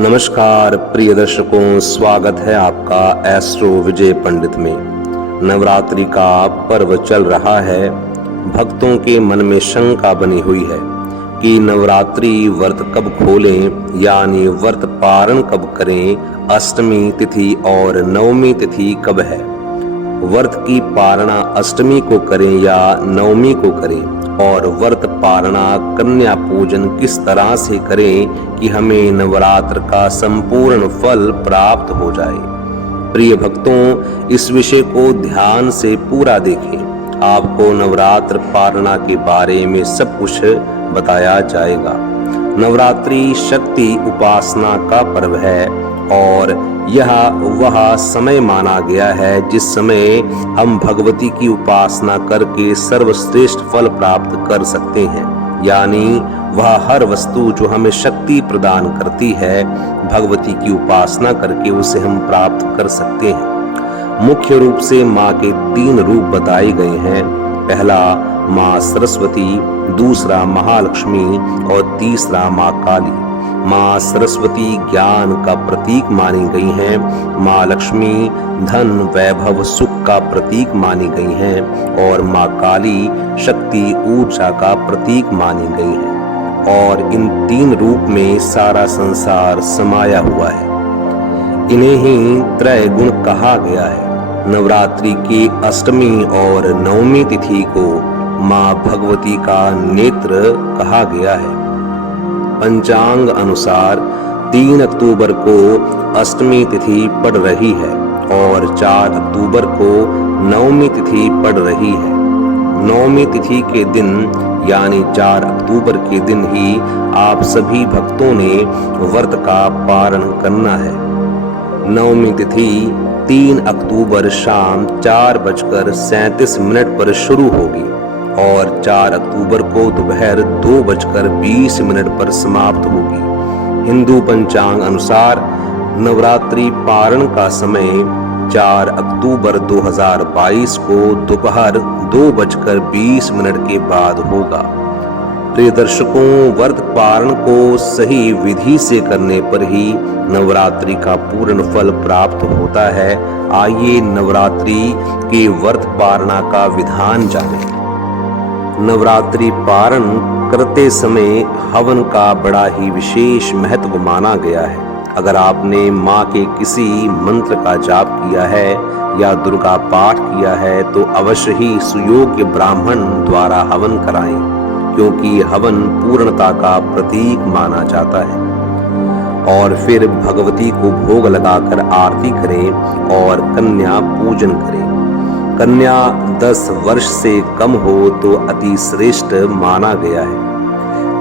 नमस्कार प्रिय दर्शकों, स्वागत है आपका एस्ट्रो विजय पंडित में। नवरात्रि का पर्व चल रहा है। भक्तों के मन में शंका बनी हुई है कि नवरात्रि व्रत कब खोलें, यानी व्रत पारण कब करें, अष्टमी तिथि और नवमी तिथि कब है, व्रत की पारणा अष्टमी को करें या नवमी को करें, और व्रत पारणा कन्या पूजन किस तरह से करें कि हमें नवरात्र का संपूर्ण फल प्राप्त हो जाए। प्रिय भक्तों, इस विषय को ध्यान से पूरा देखें। आपको नवरात्र पारणा के बारे में सब कुछ बताया जाएगा। नवरात्रि शक्ति उपासना का पर्व है और यह वह समय माना गया है जिस समय हम भगवती की उपासना करके सर्वश्रेष्ठ फल प्राप्त कर सकते हैं। यानी वह हर वस्तु जो हमें शक्ति प्रदान करती है, भगवती की उपासना करके उसे हम प्राप्त कर सकते हैं। मुख्य रूप से माँ के 3 रूप बताए गए हैं। पहला माँ सरस्वती, दूसरा महालक्ष्मी और तीसरा माँ काली। माँ सरस्वती ज्ञान का प्रतीक मानी गई हैं, माँ लक्ष्मी धन वैभव सुख का प्रतीक मानी गई हैं और माँ काली शक्ति ऊर्जा का प्रतीक मानी गई है। और इन 3 रूप में सारा संसार समाया हुआ है। इन्हें ही त्रय गुण कहा गया है। नवरात्रि की अष्टमी और नवमी तिथि को माँ भगवती का नेत्र कहा गया है। पंचांग अनुसार 3 अक्टूबर को अष्टमी तिथि पड़ रही है और 4 अक्टूबर को नवमी तिथि पड़ रही है। नवमी तिथि के दिन यानी 4 अक्टूबर के दिन ही आप सभी भक्तों ने व्रत का पारण करना है। नवमी तिथि 3 अक्टूबर शाम 4:37 पर शुरू होगी और 4 अक्टूबर को दोपहर 2:20 पर समाप्त होगी। हिंदू पंचांग अनुसार नवरात्रि पारण का समय 4 अक्टूबर 2022 को दोपहर 2:20 के बाद होगा। प्रिय दर्शकों, व्रत पारण को सही विधि से करने पर ही नवरात्रि का पूर्ण फल प्राप्त होता है। आइए नवरात्रि के व्रत पारणा का विधान जानें। नवरात्रि पारण करते समय हवन का बड़ा ही विशेष महत्व माना गया है। अगर आपने माँ के किसी मंत्र का जाप किया है या दुर्गा पाठ किया है तो अवश्य ही सुयोग्य ब्राह्मण द्वारा हवन कराएं, क्योंकि हवन पूर्णता का प्रतीक माना जाता है। और फिर भगवती को भोग लगाकर आरती करें और कन्या पूजन करें। कन्या 10 वर्ष से कम हो तो अति श्रेष्ठ माना गया है।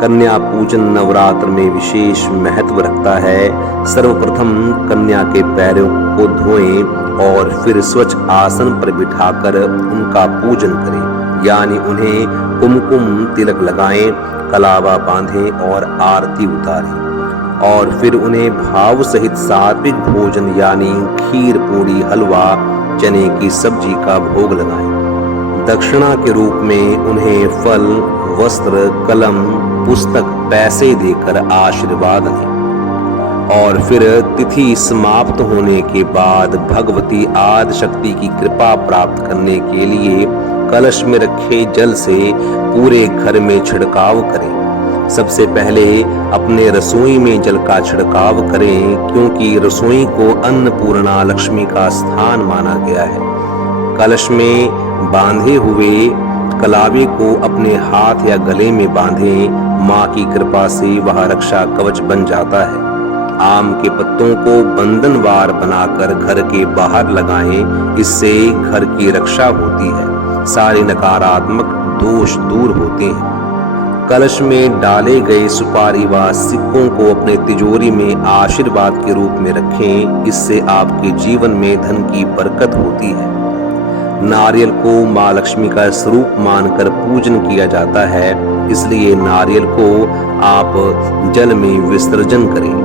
कन्या पूजन नवरात्र में विशेष महत्व रखता है। सर्वप्रथम कन्या के पैरों को धोएं और फिर स्वच्छ आसन पर बिठाकर उनका पूजन करें, यानी उन्हें कुमकुम तिलक लगाएं, कलावा बांधें और आरती उतारें। और फिर उन्हें भाव सहित सात्विक भोजन यानी खीर, पूड़ी, हलवा, चने की सब्जी का भोग लगाएं। दक्षिणा के रूप में उन्हें फल, वस्त्र, कलम, पुस्तक, पैसे देकर आशीर्वाद दें। और फिर तिथि समाप्त होने के बाद भगवती आदि शक्ति की कृपा प्राप्त करने के लिए कलश में रखे जल से पूरे घर में छिड़काव करें। सबसे पहले अपने रसोई में जल का छिड़काव करें, क्योंकि रसोई को अन्नपूर्णा लक्ष्मी का स्थान माना गया है। कलश में बांधे हुए कलावे को अपने हाथ या गले में बांधें। माँ की कृपा से वह रक्षा कवच बन जाता है। आम के पत्तों को बंधनवार बनाकर घर के बाहर लगाएं, इससे घर की रक्षा होती है, सारे नकारात्मक दोष दूर होते हैं। कलश में डाले गए सुपारी व सिक्कों को अपने तिजोरी में आशीर्वाद के रूप में रखें, इससे आपके जीवन में धन की बरकत होती है। नारियल को माँ लक्ष्मी का स्वरूप मानकर पूजन किया जाता है, इसलिए नारियल को आप जल में विसर्जन करें।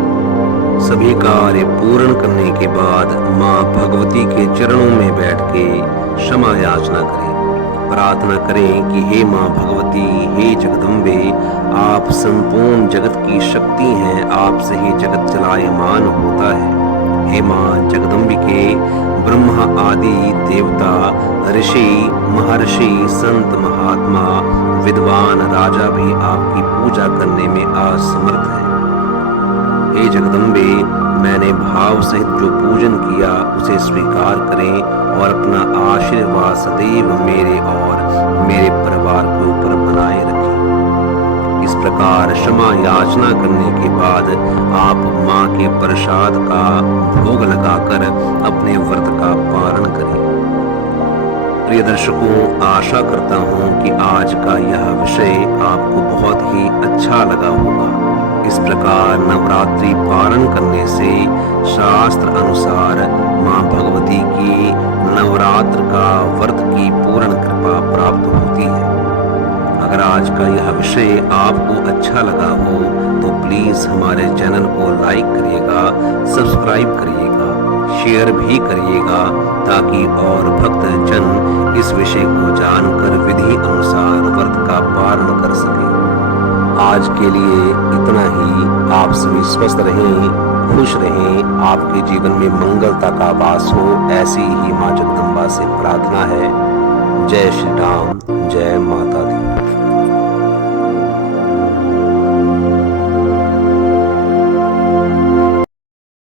सभी कार्य पूर्ण करने के बाद माँ भगवती के चरणों में बैठ के क्षमा याचना करें। प्रार्थना करें कि हे माँ भगवती, हे जगदम्बे, आप संपूर्ण जगत की शक्ति हैं, आपसे ही जगत चलायमान होता है। हे माँ जगदम्बिके, ब्रह्मा आदि देवता, ऋषि, महर्षि, संत, महात्मा, विद्वान, राजा भी आपकी पूजा करने में असमर्थ है। हे जगदम्बे, मैंने भाव सहित जो पूजन किया उसे स्वीकार करें और अपना आशीर्वाद सदैव मेरे और मेरे परिवार के ऊपर बनाए रखें। इस प्रकार क्षमा याचना करने के बाद आप माँ के प्रसाद का भोग लगाकर अपने व्रत का पारण करें। प्रिय दर्शकों, आशा करता हूँ कि आज का यह विषय आपको बहुत ही अच्छा लगा होगा। इस प्रकार नवरात्रि पारण करने से शास्त्र अनुसार माँ भगवती की नवरात्र का व्रत की पूर्ण कृपा प्राप्त होती है। अगर आज का यह विषय आपको अच्छा लगा हो तो प्लीज हमारे चैनल को लाइक करिएगा, सब्सक्राइब करिएगा, शेयर भी करिएगा, ताकि और भक्त जन इस विषय को जानकर विधि अनुसार व्रत का पारण कर सके। आज के लिए इतना ही। आप सभी स्वस्थ रहें, खुश रहें, आपके जीवन में मंगलता का वास हो, ऐसी ही माँ जगदम्बा से प्रार्थना है। जय श्री राम, जय माता दी।